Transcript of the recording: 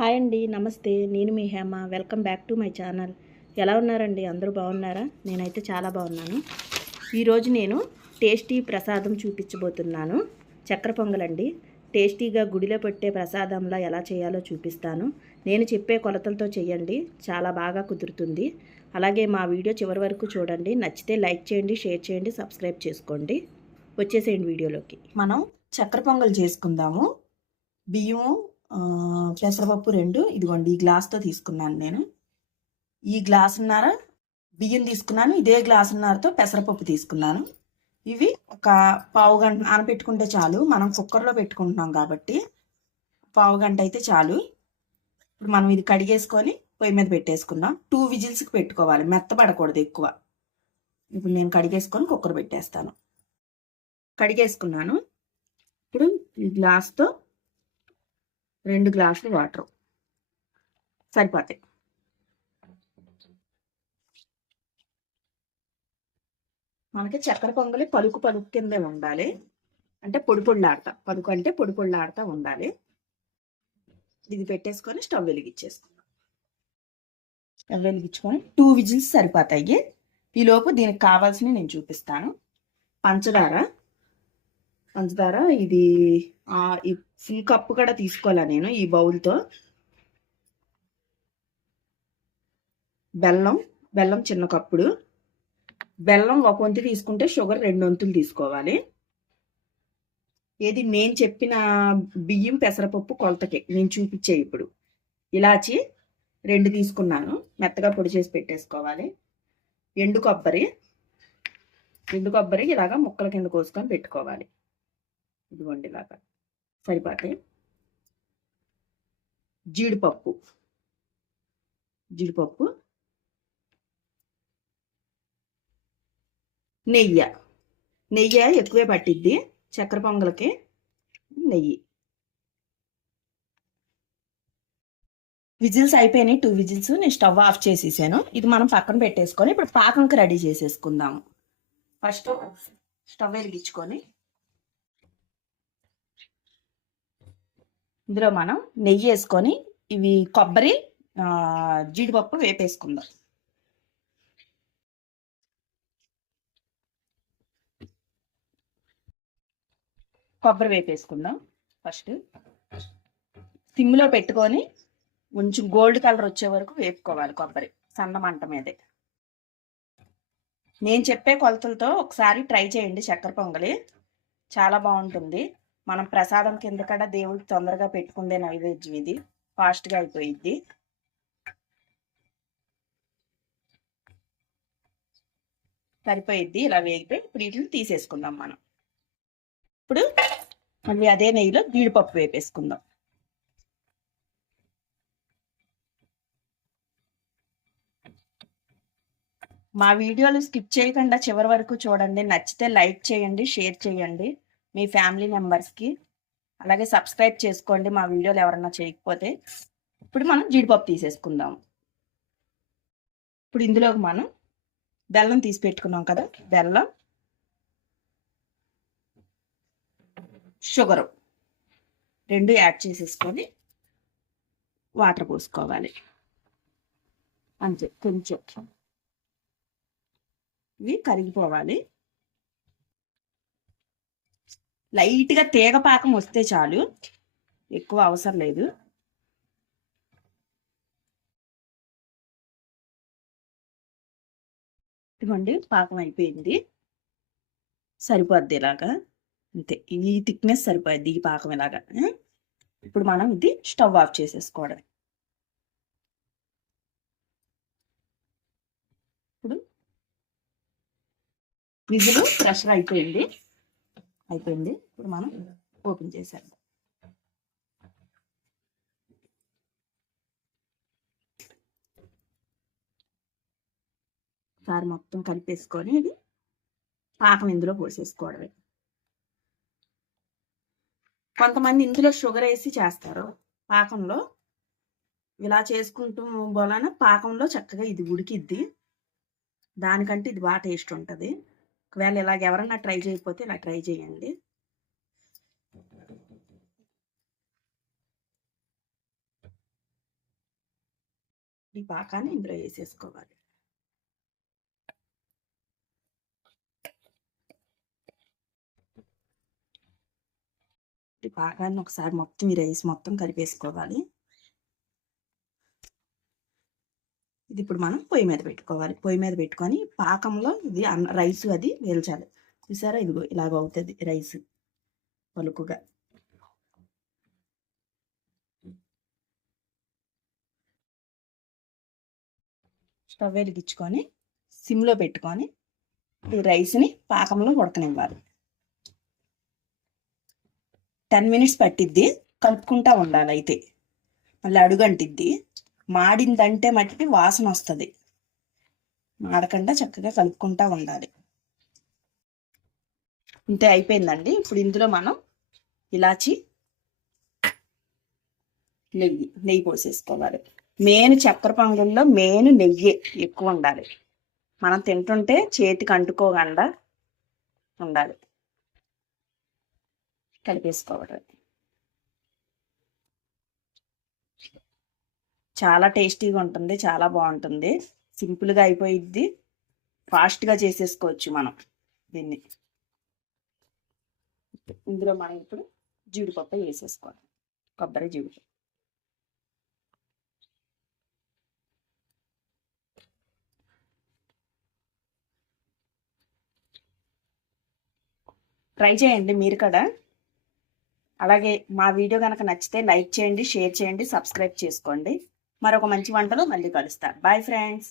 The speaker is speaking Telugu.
హాయ్ అండి నమస్తే. నేను మీ Hema. Welcome back to my channel. ఎలా ఉన్నారండి? అందరూ బాగున్నారా? నేనైతే చాలా బాగున్నాను. ఈరోజు నేను టేస్టీ ప్రసాదం చూపించబోతున్నాను. చక్కెర పొంగలండి. టేస్టీగా గుడిలో పెట్టే ప్రసాదంలా ఎలా చేయాలో చూపిస్తాను. నేను చెప్పే కొలతలతో చేయండి చాలా బాగా కుదురుతుంది. అలాగే మా వీడియో చివరి వరకు చూడండి. నచ్చితే లైక్ చేయండి షేర్ చేయండి సబ్స్క్రైబ్ చేసుకోండి. వచ్చేసేయండి వీడియోలోకి. మనం చక్కెర పొంగల్ చేసుకుందాము. బియ్యము పెసరపప్పు రెండు. ఇదిగోండి ఈ గ్లాస్తో తీసుకున్నాను నేను. ఈ గ్లాసున్నర బియ్యం తీసుకున్నాను. ఇదే గ్లాసున్నరతో పెసరపప్పు తీసుకున్నాను. ఇవి ఒక పావు గంట నానబెట్టుకుంటే చాలు. మనం కుక్కర్లో పెట్టుకుంటున్నాం కాబట్టి పావు గంట అయితే చాలు. ఇప్పుడు మనం ఇది కడిగేసుకొని పొయ్యి మీద పెట్టేసుకుందాం. టూ విజిల్స్కి పెట్టుకోవాలి. మెత్తబడకూడదు ఎక్కువ. ఇప్పుడు నేను కడిగేసుకొని కుక్కర్ పెట్టేస్తాను. కడిగేసుకున్నాను. ఇప్పుడు ఈ గ్లాస్తో రెండు గ్లాసులు వాటర్. సరిపోతాయి. మనకి చక్కెర పొంగలి పలుకు పలుకు కిందే ఉండాలి. అంటే పొడి పొడిలాడతా. పలుకు అంటే పొడి పొడిలాడతా ఉండాలి. ఇది పెట్టేసుకొని స్టవ్ వెలిగించేసుకున్నాను స్టవ్ వెలిగించుకొని టూ విజిల్స్ సరిపోతాయి. ఈలోపు దీనికి కావాల్సినవి నేను చూపిస్తాను. పంచదార పంచదార ఇది ఈ ఫుల్ కప్పు కూడా తీసుకోవాలా నేను ఈ బౌల్తో? బెల్లం బెల్లం చిన్న కప్పుడు. బెల్లం ఒక వంతు తీసుకుంటే షుగర్ రెండు వంతులు తీసుకోవాలి. ఏది నేను చెప్పిన బియ్యం పెసరపప్పు కొలతకి నేను చూపించే ఇప్పుడు. ఇలాచి రెండు తీసుకున్నాను మెత్తగా పొడి చేసి పెట్టేసుకోవాలి. ఎండు కొబ్బరి ఎండు కొబ్బరి ఇలాగా ముక్కల కింద కోసుకొని పెట్టుకోవాలి. ఇదిగోండి ఇలాగా సరిపోతాయి. జీడిపప్పు జీడిపప్పు నెయ్యి నెయ్యి ఎక్కువే పట్టిద్ది చక్కెర పొంగలకి నెయ్యి. విజిల్స్ అయిపోయినాయి టూ విజిల్స్ నేను స్టవ్ ఆఫ్ చేసేసాను. ఇది మనం పక్కన పెట్టేసుకొని ఇప్పుడు పాకంకి రెడీ చేసేసుకుందాము. ఫస్ట్ స్టవ్ వెలిగించుకొని ఇందులో మనం నెయ్యి వేసుకొని ఇవి కొబ్బరి జీడిపప్పు వేపేసుకుందాం. కొబ్బరి వేపేసుకుందాం ఫస్ట్. సిమ్లో పెట్టుకొని కొంచెం గోల్డ్ కలర్ వచ్చే వరకు వేపుకోవాలి కొబ్బరి సన్న మంట మీదే. నేను చెప్పే కొలతలతో ఒకసారి ట్రై చేయండి చక్కెర పొంగలి. చాలా బాగుంటుంది. మనం ప్రసాదం కింద కూడా దేవుడికి తొందరగా పెట్టుకుందే నైవేద్యం ఇది. ఫాస్ట్గా అయిపోయిద్ది. సరిపోయిద్ది. ఇలా వేగిపోయి ఇప్పుడు వీటిని తీసేసుకుందాం మనం. ఇప్పుడు మళ్ళీ అదే నెయ్యిలో జీడిపప్పు వేపేసుకుందాం. మా వీడియోలు స్కిప్ చేయకుండా చివరి వరకు చూడండి. నచ్చితే లైక్ చేయండి షేర్ చేయండి. మీ ఫ్యామిలీ మెంబర్స్కి. అలాగే సబ్స్క్రైబ్ చేసుకోండి మా వీడియోలు ఎవరన్నా చేయకపోతే. ఇప్పుడు మనం జీడిపప్పు తీసేసుకుందాం. ఇప్పుడు ఇందులోకి మనం బెల్లం తీసి పెట్టుకున్నాం కదా బెల్లం షుగరు రెండు యాడ్ చేసేసుకొని వాటర్ పోసుకోవాలి. అంతే కొంచెం. ఇవి కరిగిపోవాలి. లైట్గా తీగ పాకం వస్తే చాలు. ఎక్కువ అవసరం లేదు. ఇదిగోండి పాకం అయిపోయింది. సరిపోద్ది ఇలాగా అంతే ఈ థిక్నెస్ సరిపోద్ది ఈ పాకం ఇలాగా. ఇప్పుడు మనం ఇది స్టవ్ ఆఫ్ చేసేసుకోవడం ఇప్పుడు విజులు ప్రెషర్ అయిపోయింది. అయిపోయింది. ఇప్పుడు మనం ఓపెన్ చేసేద్దాం. సారి మొత్తం కలిపేసుకొని ఇది పాకం ఇందులో పోసేసుకోవడమే. కొంతమంది ఇందులో షుగర్ వేసి చేస్తారు. పాకంలో ఇలా చేసుకుంటూ వలన పాకంలో చక్కగా ఇది ఉడికిద్ది. దానికంటే ఇది బాగా టేస్ట్ ఉంటుంది. ఒకవేళ ఇలాగ ఎవరన్నా ట్రై చేయకపోతే ఇలా ట్రై చేయండి. ఈ పాకాన్ని ఇందులో వేసేసుకోవాలి. ఈ పాకాన్ని ఒకసారి మొత్తం ఈ రైస్ మొత్తం కలిపేసుకోవాలి. ఇది ఇప్పుడు మనం పొయ్యి మీద పెట్టుకోవాలి. పొయ్యి మీద పెట్టుకొని పాకంలో ఇది అన్న రైస్ అది వేల్చాలి. చూసారా? ఇదిగో ఇలాగ అవుతుంది రైస్ పలుకుగా. స్టవ్ వెలిగించుకొని సిమ్లో పెట్టుకొని ఈ రైస్ని పాకంలో ఉడకనివ్వాలి. టెన్ మినిట్స్ పట్టిద్ది. కలుపుకుంటా ఉండాలి అయితే. మళ్ళీ అడుగంటిద్ది. మాడిందంటే మట్టి వాసన వస్తుంది. మాడకుండా చక్కగా కలుపుకుంటా ఉండాలి. ఇంతే అయిపోయిందండి. ఇప్పుడు ఇందులో మనం ఇలాచి నెయ్యి నెయ్యి పోసేసుకోవాలి. మెయిన్ చక్కెర పొంగల్లో మెయిన్ నెయ్యి ఎక్కువ ఉండాలి. మనం తింటుంటే చేతికి అంటుకోకుండా ఉండాలి. కలిపేసుకోవాలి. చాలా టేస్టీగా ఉంటుంది చాలా బాగుంటుంది. సింపుల్గా అయిపోయిద్ది. ఫాస్ట్గా చేసేసుకోవచ్చు మనం దీన్ని. ఇందులో మనం ఇప్పుడు జీడిపప్పు వేసేసుకోవాలి. కొబ్బరి జీడిపప్పు. ట్రై చేయండి మీరు కూడా. అలాగే మా వీడియో కనుక నచ్చితే లైక్ చేయండి షేర్ చేయండి సబ్స్క్రైబ్ చేసుకోండి. మరొక మంచి వంటలో మళ్ళీ కలుస్తా బాయ్ ఫ్రెండ్స్